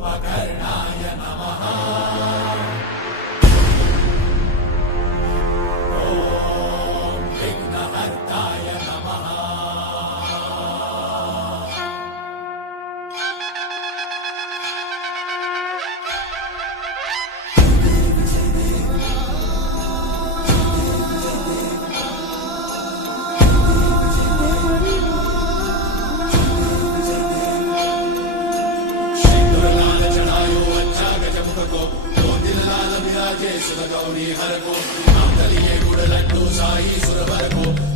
उपकर्णाय नमः। ॐ विघ्नहर्ताय नमः। गौरी हर को नाम दलिए गुड़ लड्डू साई सुरवर को